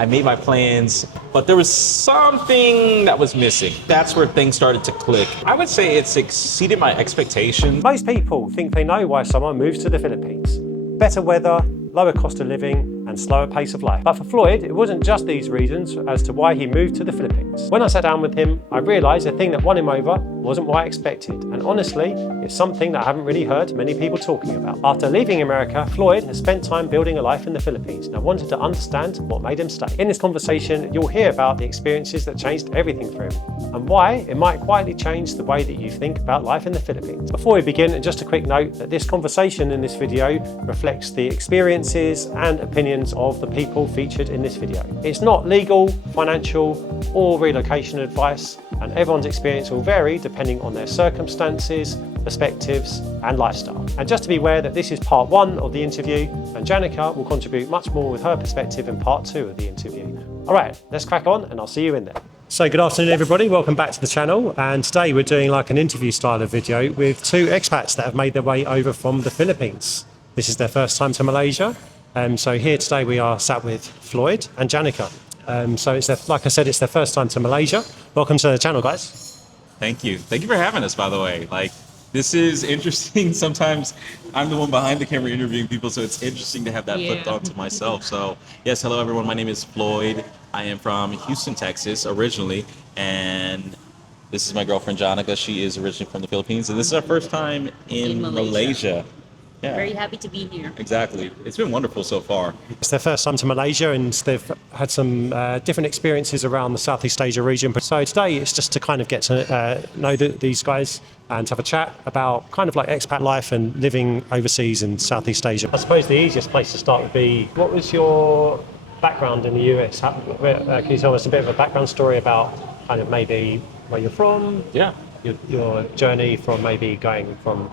I made my plans, but there was something that was missing. That's where things started to click. I would say it's exceeded my expectations. Most people think they know why someone moves to the Philippines. Better weather, lower cost of living, and slower pace of life. But for Floyd, it wasn't just these reasons as to why he moved to the Philippines. When I sat down with him, I realised the thing that won him over wasn't what I expected. And honestly, it's something that I haven't really heard many people talking about. After leaving America, Floyd has spent time building a life in the Philippines and I wanted to understand what made him stay. In this conversation, you'll hear about the experiences that changed everything for him and why it might quietly change the way that you think about life in the Philippines. Before we begin, just a quick note that this conversation in this video reflects the experiences and opinions of the people featured in this video. It's not legal, financial, or relocation advice, and everyone's experience will vary depending on their circumstances, perspectives, and lifestyle. And just to be aware that this is part 1 of the interview, and Janica will contribute much more with her perspective in part 2 of the interview. All right, let's crack on, and I'll see you in there. So good afternoon, everybody. Welcome back to the channel. And today we're doing like an interview style of video with 2 expats that have made their way over from the Philippines. This is their first time to Malaysia. So here today we are sat with Floyd and Janica. So it's like I said, it's their first time to Malaysia. Welcome to the channel, guys. Thank you. Thank you for having us, by the way. Like, this is interesting. Sometimes I'm the one behind the camera interviewing people, so it's interesting to have that flipped onto myself. So yes, hello everyone. My name is Floyd. I am from Houston, Texas, originally, and this is my girlfriend Janica. She is originally from the Philippines, and this is our first time in Malaysia. Yeah. Very happy to be here. Exactly. It's been wonderful so far. It's their first time to Malaysia and they've had some different experiences around the Southeast Asia region. So today it's just to kind of get to know these guys and have a chat about kind of like expat life and living overseas in Southeast Asia. I suppose the easiest place to start would be, what was your background in the US? Can you tell us a bit of a background story about kind of maybe where you're from? Yeah. Your journey from maybe going from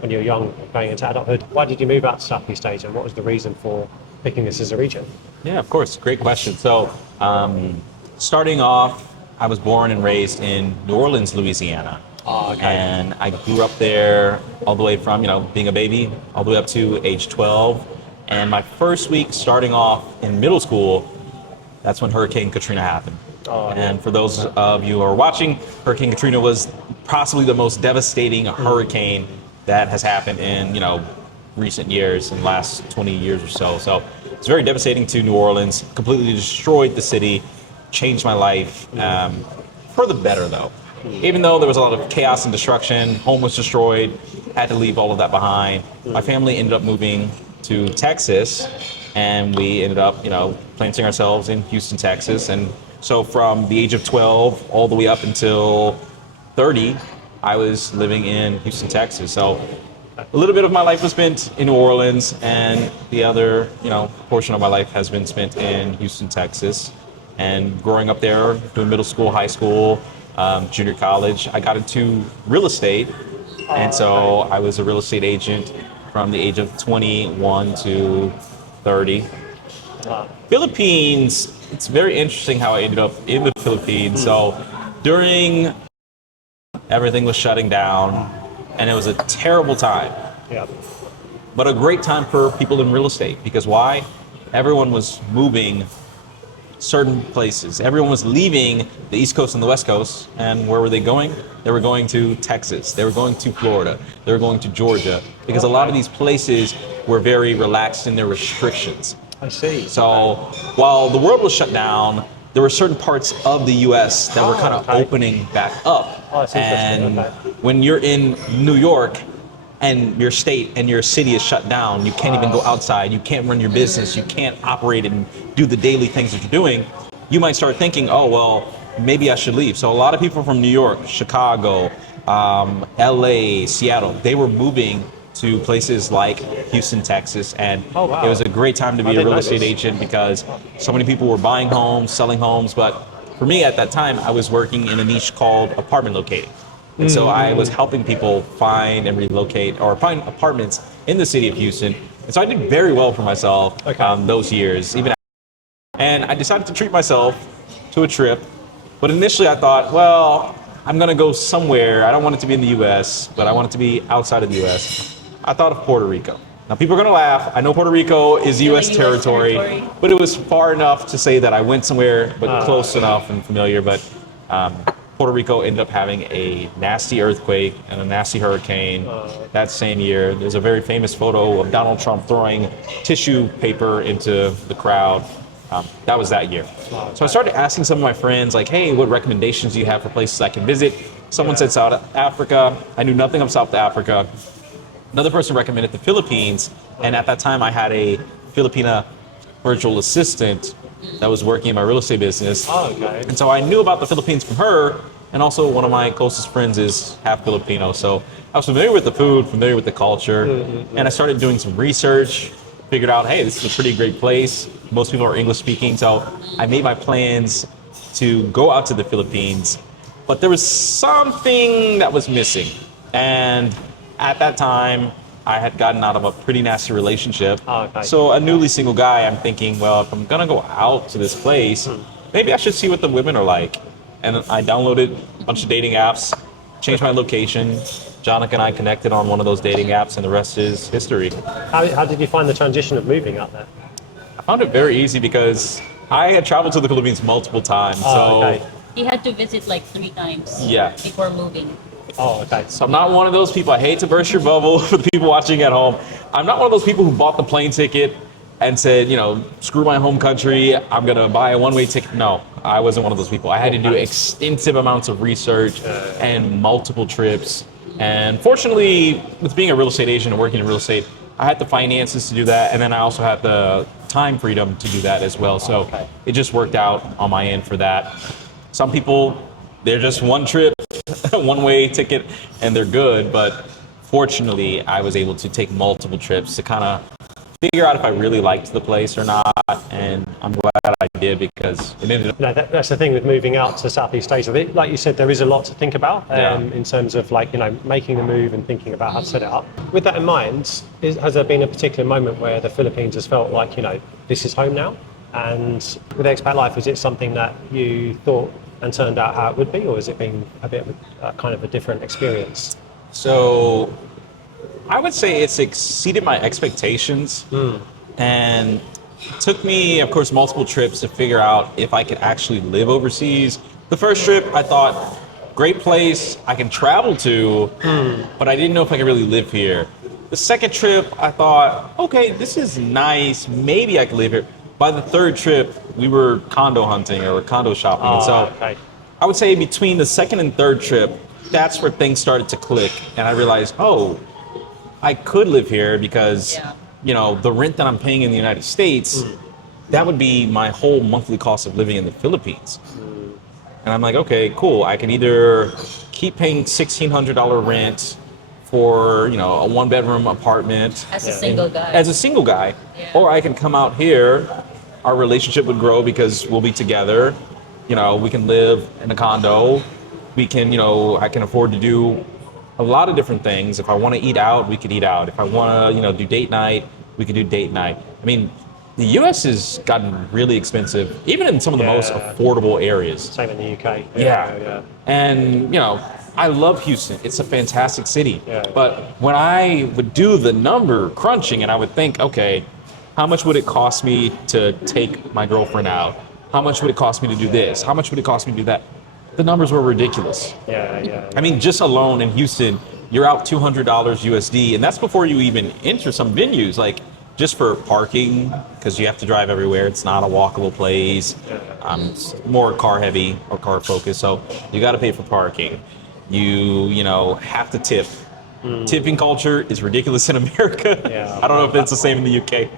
when you were young, going into adulthood. Why did you move out to Southeast Asia and what was the reason for picking this as a region? Yeah, of course. Great question. So starting off, I was born and raised in New Orleans, Louisiana. Oh, okay. And I grew up there all the way from, being a baby all the way up to age 12. And my first week starting off in middle school, that's when Hurricane Katrina happened. Oh, and for those of you who are watching, Hurricane Katrina was possibly the most devastating hurricane that has happened in, recent years, in the last 20 years or so. So it's very devastating to New Orleans, completely destroyed the city, changed my life, for the better though. Even though there was a lot of chaos and destruction, home was destroyed, had to leave all of that behind. My family ended up moving to Texas and we ended up, planting ourselves in Houston, Texas. And so from the age of 12 all the way up until 30, I was living in Houston, Texas. So a little bit of my life was spent in New Orleans and the other, portion of my life has been spent in Houston, Texas. And growing up there, doing middle school, high school, junior college, I got into real estate. And so I was a real estate agent from the age of 21 to 30. Philippines, it's very interesting how I ended up in the Philippines. So during everything was shutting down, and it was a terrible time. Yeah. But a great time for people in real estate, because why? Everyone was moving certain places. Everyone was leaving the East Coast and the West Coast, and where were they going? They were going to Texas. They were going to Florida. They were going to Georgia, because a lot of these places were very relaxed in their restrictions. I see. So while the world was shut down, there were certain parts of the U.S. that were kind of opening back up. Oh, that's interesting. And when you're in New York and your state and your city is shut down, you can't even go outside, you can't run your business, you can't operate and do the daily things that you're doing, you might start thinking, oh, well, maybe I should leave. So a lot of people from New York, Chicago, LA, Seattle, they were moving to places like Houston, Texas, and it was a great time to be a real estate agent because so many people were buying homes, selling homes. But for me at that time, I was working in a niche called apartment locating. And so I was helping people find and relocate or find apartments in the city of Houston. And so I did very well for myself those years. And I decided to treat myself to a trip. But initially I thought, well, I'm going to go somewhere. I don't want it to be in the U.S., but I want it to be outside of the U.S. I thought of Puerto Rico. Now, people are going to laugh. I know Puerto Rico is U.S. territory, but it was far enough to say that I went somewhere, but close enough and familiar. But Puerto Rico ended up having a nasty earthquake and a nasty hurricane that same year. There's a very famous photo of Donald Trump throwing tissue paper into the crowd. That was that year. So I started asking some of my friends, like, hey, what recommendations do you have for places I can visit? Someone said South Africa. I knew nothing of South Africa. Another person recommended the Philippines, and at that time I had a Filipina virtual assistant that was working in my real estate business. And so I knew about the Philippines from her, and also one of my closest friends is half Filipino. So I was familiar with the food, familiar with the culture, and I started doing some research, figured out, hey, this is a pretty great place. Most people are English speaking, so I made my plans to go out to the Philippines, but there was something that was missing. And at that time, I had gotten out of a pretty nasty relationship. So a newly single guy, I'm thinking, well, if I'm gonna go out to this place, maybe I should see what the women are like. And I downloaded a bunch of dating apps, changed my location. Janica and I connected on one of those dating apps, and the rest is history. How did you find the transition of moving out there? I found it very easy because I had traveled to the Philippines multiple times. He had to visit like 3 times before moving. So I'm not one of those people, I hate to burst your bubble for the people watching at home. I'm not one of those people who bought the plane ticket and said, you know, screw my home country, I'm gonna buy a one-way ticket. No, I wasn't one of those people. I had to do extensive amounts of research and multiple trips. And fortunately, with being a real estate agent and working in real estate, I had the finances to do that, and then I also had the time freedom to do that as well. So it just worked out on my end for that. Some people, they're just one trip, one-way ticket, and they're good. But fortunately, I was able to take multiple trips to kind of figure out if I really liked the place or not. And I'm glad I did, because it ended up... No, that's the thing with moving out to Southeast Asia. Like you said, there is a lot to think about in terms of, like, you know, making the move and thinking about how to set it up. With that in mind, has there been a particular moment where the Philippines has felt like, you know, this is home now? And with Expat Life, was it something that you thought and turned out how it would be, or has it been a bit of a kind of a different experience? So I would say it's exceeded my expectations, and it took me, of course, multiple trips to figure out if I could actually live overseas. The first trip, I thought, great place, I can travel to, but I didn't know if I could really live here. The second trip, I thought, okay, this is nice, maybe I could live here. By the third trip, we were condo hunting or condo shopping. And so I would say between the second and third trip, that's where things started to click. And I realized, oh, I could live here because, you know, the rent that I'm paying in the United States, that would be my whole monthly cost of living in the Philippines. And I'm like, okay, cool. I can either keep paying $1,600 rent for, you know, a 1-bedroom apartment. As a single guy. As a single guy. Or I can come out here, our relationship would grow because we'll be together. You know, we can live in a condo. We can, you know, I can afford to do a lot of different things. If I want to eat out, we could eat out. If I want to, you know, do date night, we could do date night. I mean, the US has gotten really expensive, even in some of the most affordable areas. Same in the UK. And, you know, I love Houston. It's a fantastic city. But when I would do the number crunching and I would think, okay, how much would it cost me to take my girlfriend out? How much would it cost me to do this? How much would it cost me to do that? The numbers were ridiculous. I mean, just alone in Houston, you're out $200 USD, and that's before you even enter some venues, like just for parking, because you have to drive everywhere. It's not a walkable place. It's more car heavy or car focused, so you got to pay for parking. You know, have to tip. Tipping culture is ridiculous in America. I don't know if it's the same in the UK.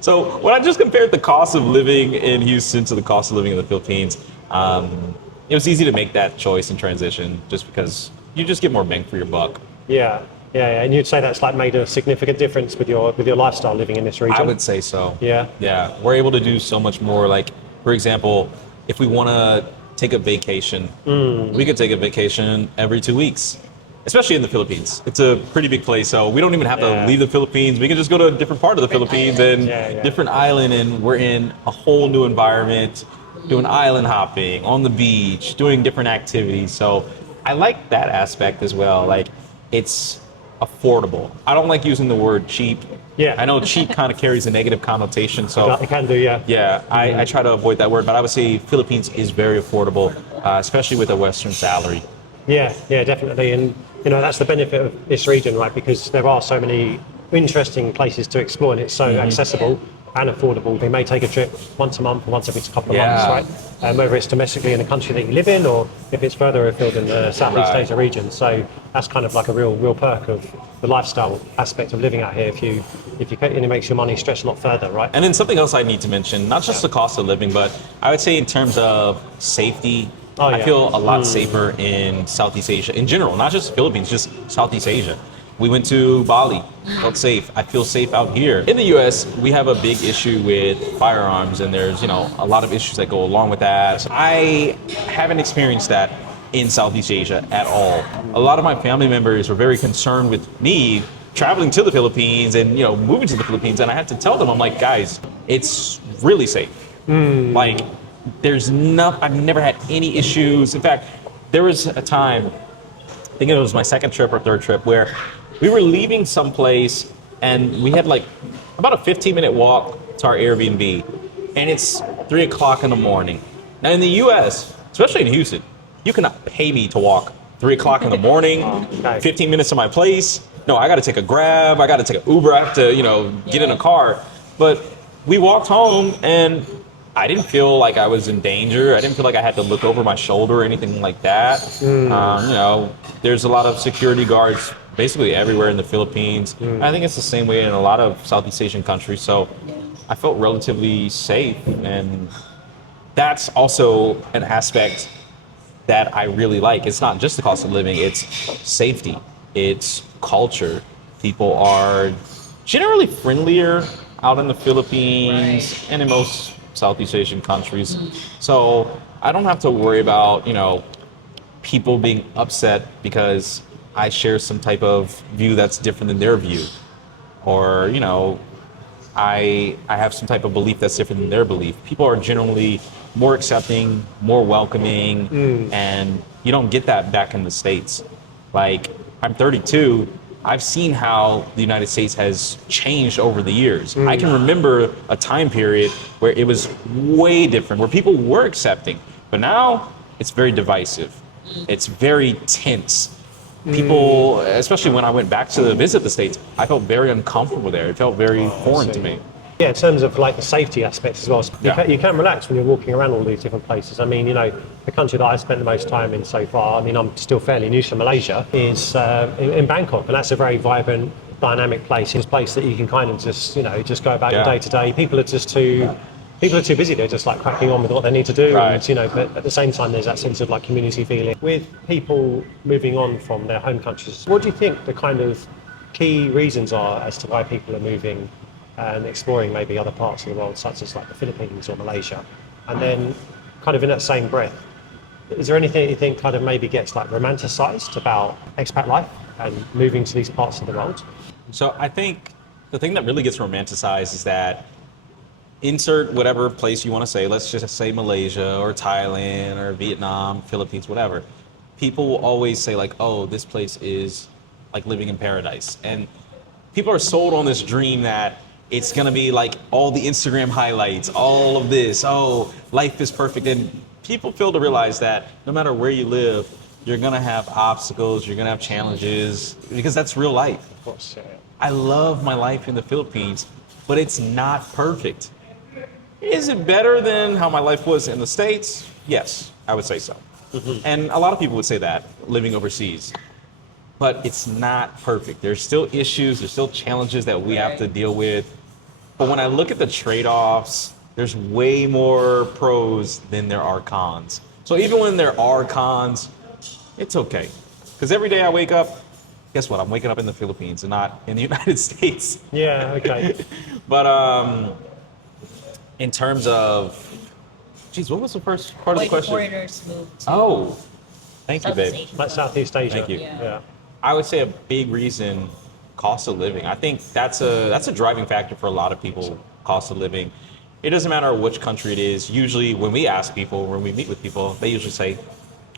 So when I just compared the cost of living in Houston to the cost of living in the Philippines, it was easy to make that choice and transition just because you just get more bang for your buck. And you'd say that's like made a significant difference with your lifestyle living in this region? I would say so. Yeah. We're able to do so much more. Like, for example, if we want to take a vacation, we could take a vacation every 2 weeks, especially in the Philippines. It's a pretty big place, so we don't even have to leave the Philippines. We can just go to a different part of the Philippines and different island, and we're in a whole new environment, doing island hopping on the beach, doing different activities. So I like that aspect as well. Like, it's affordable. I don't like using the word cheap. Yeah. I know cheap kind of carries a negative connotation, so It can do, yeah. yeah, I try to avoid that word, but I would say Philippines is very affordable, especially with a Western salary. Yeah, yeah, definitely. And, you know, that's the benefit of this region, right? Because there are so many interesting places to explore and it's so accessible and affordable. They may take a trip once a month or once every couple of months, right? Whether it's domestically in the country that you live in or if it's further afield in the Southeast Asia region. So that's kind of like a real perk of the lifestyle aspect of living out here. If you and it makes your money stretch a lot further, right? And then something else I need to mention, not just the cost of living, but I would say in terms of safety, I feel a lot safer in Southeast Asia in general, not just the Philippines, just Southeast Asia. We went to Bali, felt safe. I feel safe out here. In the US, we have a big issue with firearms and there's, a lot of issues that go along with that. I haven't experienced that in Southeast Asia at all. A lot of my family members were very concerned with me traveling to the Philippines and, moving to the Philippines. And I had to tell them, I'm like, guys, it's really safe. Like, I've never had any issues. In fact, there was a time, I think it was my second trip or third trip, where we were leaving someplace and we had like about a 15-minute walk to our Airbnb, and it's 3 o'clock in the morning. Now in the US, especially in Houston, you cannot pay me to walk 3 o'clock in the morning, 15 minutes to my place. No, I got to take a Grab, I got to take an Uber, I have to, get in a car. But we walked home and I didn't feel like I was in danger. I didn't feel like I had to look over my shoulder or anything like that. There's a lot of security guards basically everywhere in the Philippines. I think it's the same way in a lot of Southeast Asian countries. So I felt relatively safe. And that's also an aspect that I really like. It's not just the cost of living, it's safety, it's culture. People are generally friendlier out in the Philippines and in most Southeast Asian countries. So I don't have to worry about, people being upset because I share some type of view that's different than their view. Or, I have some type of belief that's different than their belief. People are generally more accepting, more welcoming, and you don't get that back in the States. Like, I'm 32, I've seen how the United States has changed over the years. I can remember a time period where it was way different, where people were accepting, but now it's very divisive. It's very tense. People, especially when I went back to visit the States, I felt very uncomfortable there. It felt very foreign to me. Yeah, in terms of like the safety aspects as well. You can relax when you're walking around all these different places. I mean, the country that I spent the most time in so far, I mean, I'm still fairly new to Malaysia, is in Bangkok. And that's a very vibrant, dynamic place. It's a place that you can kind of just, just go about your day to day. People are too busy. They're just like cracking on with what they need to do. Right. And, but at the same time, there's that sense of like community feeling. With people moving on from their home countries, what do you think the kind of key reasons are as to why people are moving and exploring maybe other parts of the world, such as like the Philippines or Malaysia? And then kind of in that same breath, is there anything that you think kind of maybe gets like romanticized about expat life and moving to these parts of the world? So I think the thing that really gets romanticized is that insert whatever place you want to say, let's just say Malaysia or Thailand or Vietnam, Philippines, whatever. People will always say like, oh, this place is like living in paradise. And people are sold on this dream that it's gonna be like all the Instagram highlights, all of this, oh, life is perfect. And people fail to realize that no matter where you live, you're gonna have obstacles, you're gonna have challenges, because that's real life. Of course, yeah. I love my life in the Philippines, but it's not perfect. Is it better than how my life was in the States? Yes, I would say so. And a lot of people would say that, living overseas. But it's not perfect. There's still issues, there's still challenges that we have to deal with. But when I look at the trade-offs, there's way more pros than there are cons. So even when there are cons, it's okay. Because every day I wake up, guess what? I'm waking up in the Philippines and not in the United States. Yeah, okay. But in terms of, geez, what was the first part of the question? Foreigners move to Oh, thank you, babe. Southeast Asia. Like Southeast Asia. Thank you. Yeah. I would say a big reason, cost of living. I think that's a driving factor for a lot of people, cost of living. It doesn't matter which country it is. Usually when we ask people, when we meet with people, they usually say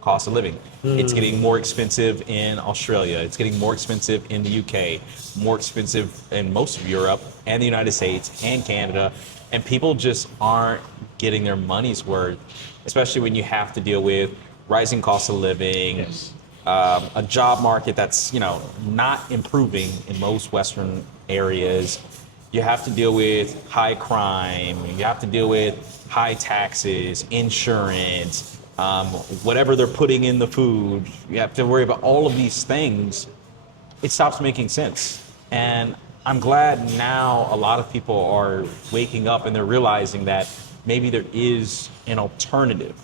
cost of living. It's getting more expensive in Australia. It's getting more expensive in the UK, more expensive in most of Europe and the United States and Canada. And people just aren't getting their money's worth, especially when you have to deal with rising cost of living, Yes. A job market that's, not improving in most Western areas. You have to deal with high crime. You have to deal with high taxes, insurance, whatever they're putting in the food. You have to worry about all of these things. It stops making sense. And I'm glad now a lot of people are waking up and they're realizing that maybe there is an alternative.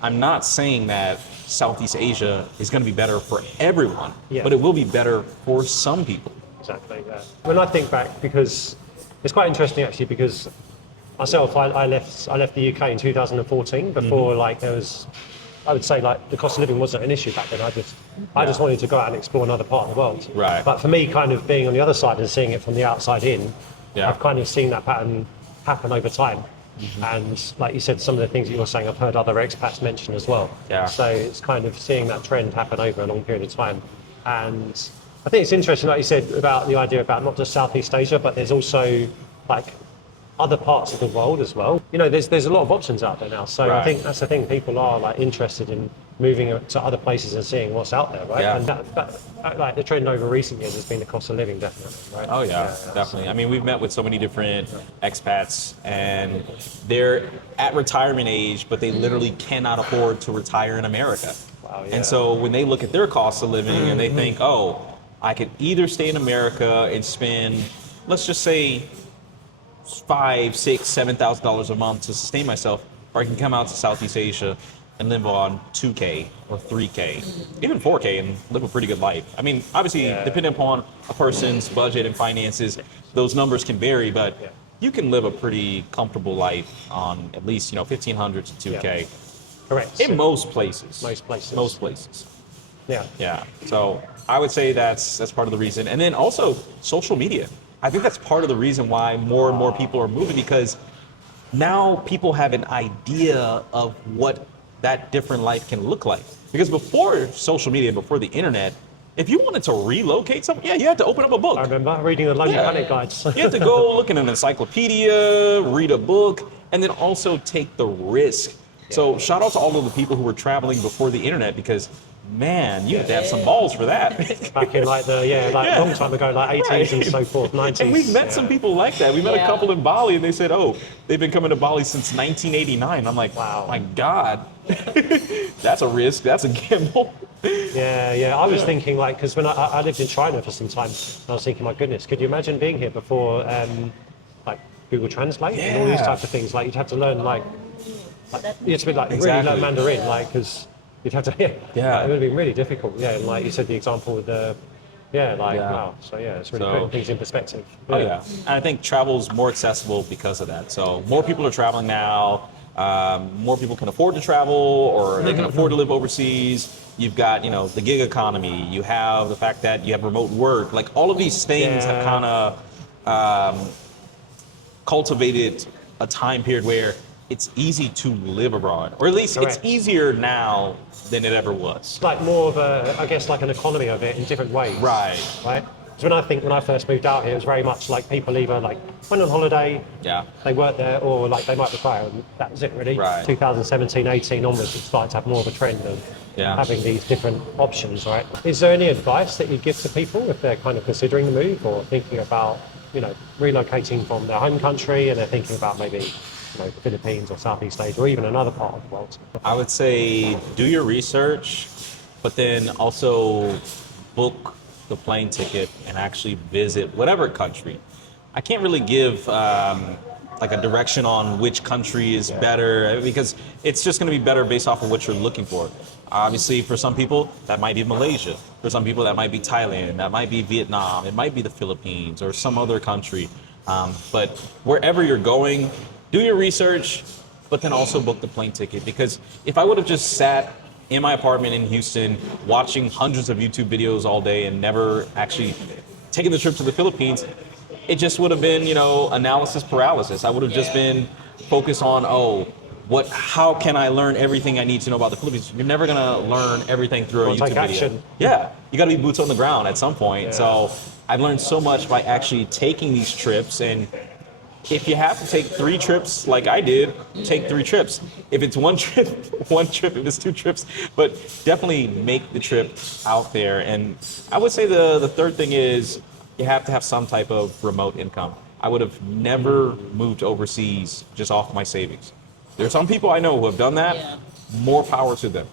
I'm not saying that Southeast Asia is going to be better for everyone, but it will be better for some people. Exactly. Yeah. When I think back, because it's quite interesting actually, because myself, I left the UK in 2014 before like there was, I would say like the cost of living wasn't an issue back then. I just wanted to go out and explore another part of the world. Right. But for me, kind of being on the other side and seeing it from the outside in, I've kind of seen that pattern happen over time. And like you said, some of the things that you're saying, I've heard other expats mention as well. Yeah. So it's kind of seeing that trend happen over a long period of time. And I think it's interesting, like you said, about the idea about not just Southeast Asia, but there's also like other parts of the world as well. There's a lot of options out there now. So I think that's the thing, people are like interested in moving to other places and seeing what's out there, right? Yeah. And that like the trend over recent years has been the cost of living, definitely, right? Oh yeah, definitely. I mean, we've met with so many different expats, and they're at retirement age, but they literally cannot afford to retire in America. Wow, yeah. And so when they look at their cost of living and they think, oh, I could either stay in America and spend, let's just say, $5,000, $6,000, $7,000 a month to sustain myself, or I can come out to Southeast Asia and live on $2K or $3K, even $4K, and live a pretty good life. I mean, obviously, depending upon a person's budget and finances, those numbers can vary, but you can live a pretty comfortable life on at least $1,500 to $2K. Correct. In most places. Most places. Yeah. Yeah. So I would say that's part of the reason, and then also social media. I think that's part of the reason why more and more people are moving, because now people have an idea of what that different life can look like. Because before social media, before the internet, if you wanted to relocate something, you had to open up a book. I remember reading the Lonely Planet guides. You had to go look in an encyclopedia, read a book, and then also take the risk. So shout out to all of the people who were traveling before the internet, because man, you had to have some balls for that. Back in like a long time ago, like 80s and so forth, 90s. And we've met some people like that. We met a couple in Bali, and they said, oh, they've been coming to Bali since 1989. I'm like, wow, my God, that's a risk. That's a gamble. Yeah. I was thinking like, because when I lived in China for some time, I was thinking, my goodness, could you imagine being here before like Google Translate and all these types of things? Like you'd have to learn like you had to be like really learn Mandarin, like because you'd have to it would have been really difficult. Yeah, and like you said, the example with the wow. So it's really putting things in perspective. Oh yeah, and I think travel's more accessible because of that. So more people are traveling now. More people can afford to travel, or they can afford to live overseas. You've got, the gig economy. You have the fact that you have remote work. Like all of these things have kind of cultivated a time period where it's easy to live abroad, or at least it's easier now than it ever was. It's like more of like an economy of it in different ways. Right. Because when I first moved out here, it was very much like people either like went on holiday, they worked there, or like they might retire, and that was it really. Right. 2017, 18 onwards, it started to have more of a trend of having these different options, right? Is there any advice that you give to people if they're kind of considering the move or thinking about, relocating from their home country and they're thinking about maybe the Philippines or Southeast Asia or even another part of the world? I would say do your research, but then also book the plane ticket and actually visit whatever country. I can't really give like a direction on which country is better, because it's just going to be better based off of what you're looking for. Obviously, for some people, that might be Malaysia. For some people, that might be Thailand. That might be Vietnam. It might be the Philippines or some other country. But wherever you're going, do your research, but then also book the plane ticket. Because if I would have just sat in my apartment in Houston watching hundreds of YouTube videos all day and never actually taken the trip to the Philippines, it just would have been, analysis paralysis. I would have just been focused on, how can I learn everything I need to know about the Philippines? You're never gonna learn everything through a Or YouTube take video. action. Yeah, you gotta be boots on the ground at some point. Yeah. So I've learned so much by actually taking these trips, and if you have to take 3 trips like I did, take 3 trips. If it's one trip, one trip. If it's 2 trips, but definitely make the trip out there. And I would say the third thing is you have to have some type of remote income. I would have never moved overseas just off my savings. There's some people I know who have done that. Yeah. More power to them.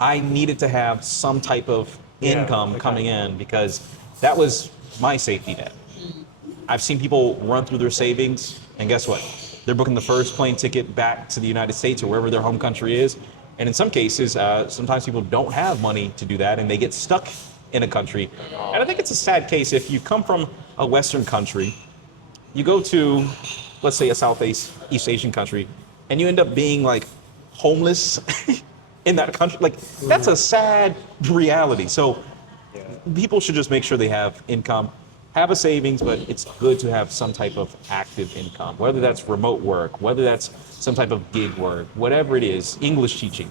I needed to have some type of income okay. coming in because that was my safety net. I've seen people run through their savings, and guess what? They're booking the first plane ticket back to the United States or wherever their home country is. And in some cases, sometimes people don't have money to do that, and they get stuck in a country. And I think it's a sad case if you come from a Western country, you go to, let's say, a Southeast East Asian country, and you end up being like homeless in that country. Like, that's a sad reality. So people should just make sure they have income, have a savings, but it's good to have some type of active income, whether that's remote work, whether that's some type of gig work, whatever it is, English teaching,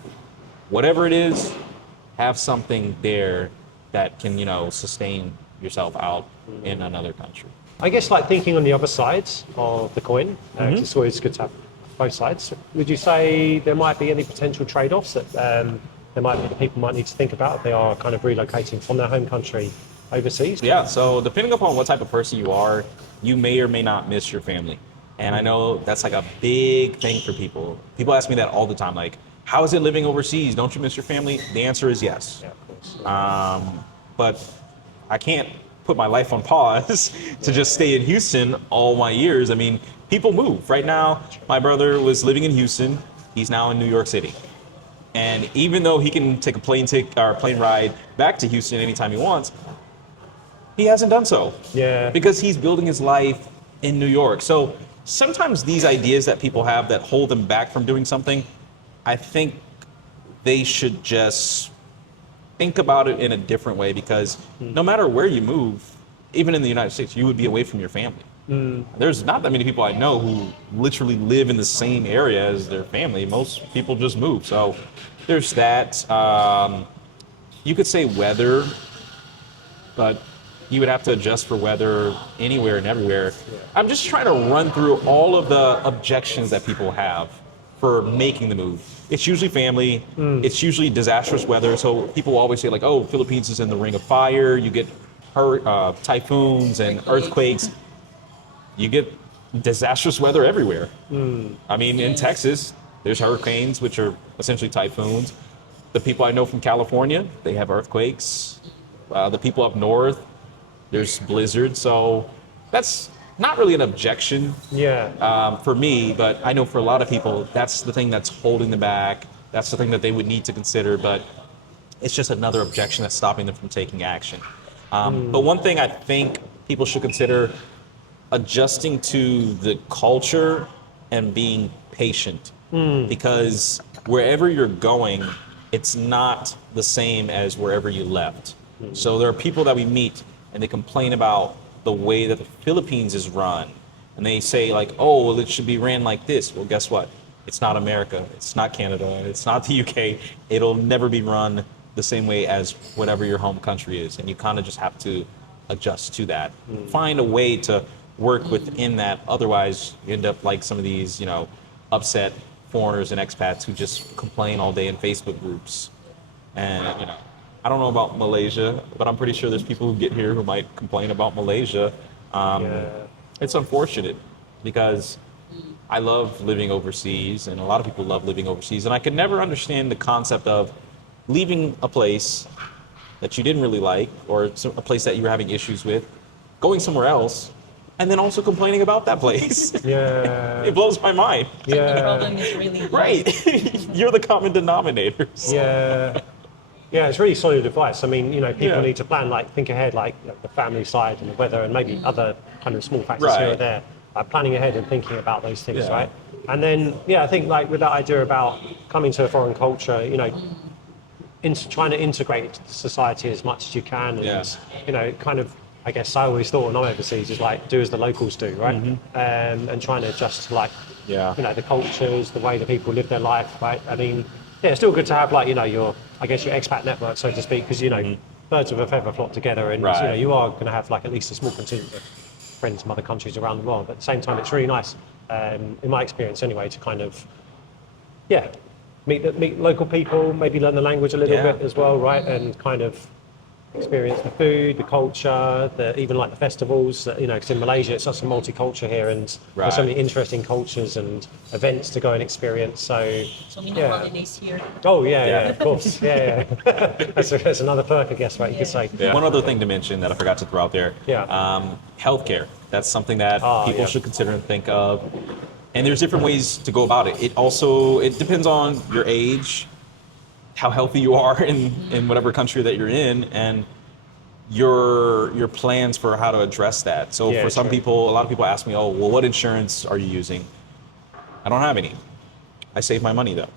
whatever it is, have something there that can, sustain yourself out in another country. I guess like thinking on the other sides of the coin, 'cause it's always good to have both sides. Would you say there might be any potential trade-offs that people might need to think about if they are kind of relocating from their home country overseas? Yeah, so depending upon what type of person you are, you may or may not miss your family. And I know that's like a big thing for people. People ask me that all the time, like, how is it living overseas? Don't you miss your family? The answer is yes. Yeah, of course. But I can't put my life on pause to just stay in Houston all my years. I mean, people move. Right now, my brother was living in Houston. He's now in New York City. And even though he can take a plane ride back to Houston anytime he wants, he hasn't done so. Yeah. Because he's building his life in New York. So sometimes these ideas that people have that hold them back from doing something, I think they should just think about it in a different way, because no matter where you move, even in the United States, you would be away from your family. There's not that many people I know who literally live in the same area as their family. Most people just move. So there's that. You could say weather, but you would have to adjust for weather anywhere and everywhere. I'm just trying to run through all of the objections that people have for making the move. It's usually family. It's usually disastrous weather. So people always say like, oh, Philippines is in the ring of fire. You get typhoons and earthquakes. You get disastrous weather everywhere. I mean, in Texas, there's hurricanes, which are essentially typhoons. The people I know from California, they have earthquakes. The people up north, there's blizzards. So that's not really an objection for me, but I know for a lot of people, that's the thing that's holding them back. That's the thing that they would need to consider, but it's just another objection that's stopping them from taking action. But one thing I think people should consider, adjusting to the culture and being patient, because wherever you're going, it's not the same as wherever you left. So there are people that we meet and they complain about the way that the Philippines is run. And they say like, oh, well, it should be ran like this. Well, guess what? It's not America. It's not Canada. It's not the UK. It'll never be run the same way as whatever your home country is. And you kind of just have to adjust to that. Find a way to work within that. Otherwise, you end up like some of these, upset foreigners and expats who just complain all day in Facebook groups. And, I don't know about Malaysia, but I'm pretty sure there's people who get here who might complain about Malaysia. It's unfortunate because I love living overseas, and a lot of people love living overseas. And I could never understand the concept of leaving a place that you didn't really like, or a place that you were having issues with, going somewhere else, and then also complaining about that place. Yeah. It blows my mind. Yeah. The problem is really Right. You're the common denominators. Yeah. Yeah, it's really solid advice. I mean, people need to plan, think ahead, the family side and the weather and maybe other kind of small factors here or there. Planning ahead and thinking about those things, right? And then, I think with that idea about coming to a foreign culture, trying to integrate into society as much as you can, and kind of I guess I always thought when I'm overseas is like do as the locals do, right? And trying to adjust to like, Yeah. you know, the cultures, the way that people live their life, right? I mean, yeah, it's still good to have like, you know, your expat network, so to speak, because, you know, birds of a feather flock together, and, you know, you are going to have like at least a small contingent of friends from other countries around the world. But at the same time, it's really nice, in my experience anyway, to kind of, yeah, meet local people, maybe learn the language a little bit as well, right? And kind of experience the food, the culture, even like the festivals. You know, because in Malaysia it's such a multicultural here, and there's so many interesting cultures and events to go and experience. So many holidays here. Oh yeah, of course, yeah. That's another perk, I guess, right? You could say. Yeah. One other thing to mention that I forgot to throw out there. Healthcare. That's something that people should consider and think of. And there's different ways to go about it. It depends on your age, how healthy you are in whatever country that you're in, and your plans for how to address that. So for some people, a lot of people ask me, oh, well, what insurance are you using? I don't have any. I save my money though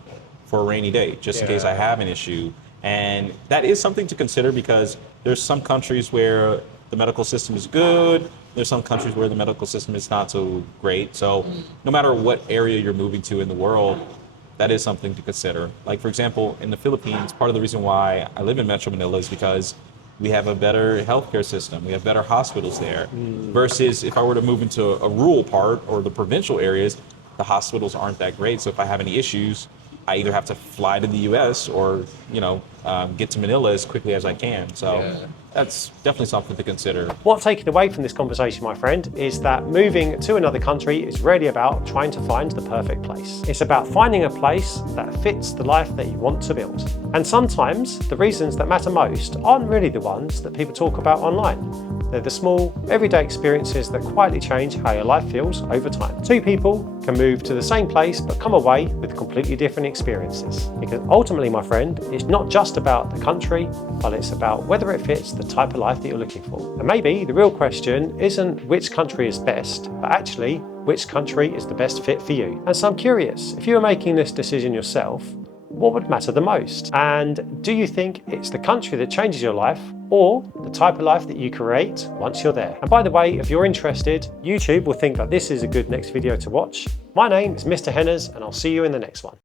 for a rainy day, just in case I have an issue. And that is something to consider, because there's some countries where the medical system is good. There's some countries where the medical system is not so great. So no matter what area you're moving to in the world, that is something to consider. Like, for example, in the Philippines, part of the reason why I live in Metro Manila is because we have a better healthcare system. We have better hospitals there. Versus if I were to move into a rural part or the provincial areas, the hospitals aren't that great. So if I have any issues, I either have to fly to the US or, get to Manila as quickly as I can. So that's definitely something to consider. What I've taken away from this conversation, my friend, is that moving to another country is really about trying to find the perfect place. It's about finding a place that fits the life that you want to build. And sometimes the reasons that matter most aren't really the ones that people talk about online. They're the small, everyday experiences that quietly change how your life feels over time. Two people can move to the same place but come away with completely different experiences. Because ultimately, my friend, it's not just about the country, but it's about whether it fits the type of life that you're looking for. And maybe the real question isn't which country is best, but actually which country is the best fit for you. And so I'm curious, if you were making this decision yourself, what would matter the most? And do you think it's the country that changes your life, or the type of life that you create once you're there? And by the way, if you're interested, YouTube will think that this is a good next video to watch. My name is Mr. Henners, and I'll see you in the next one.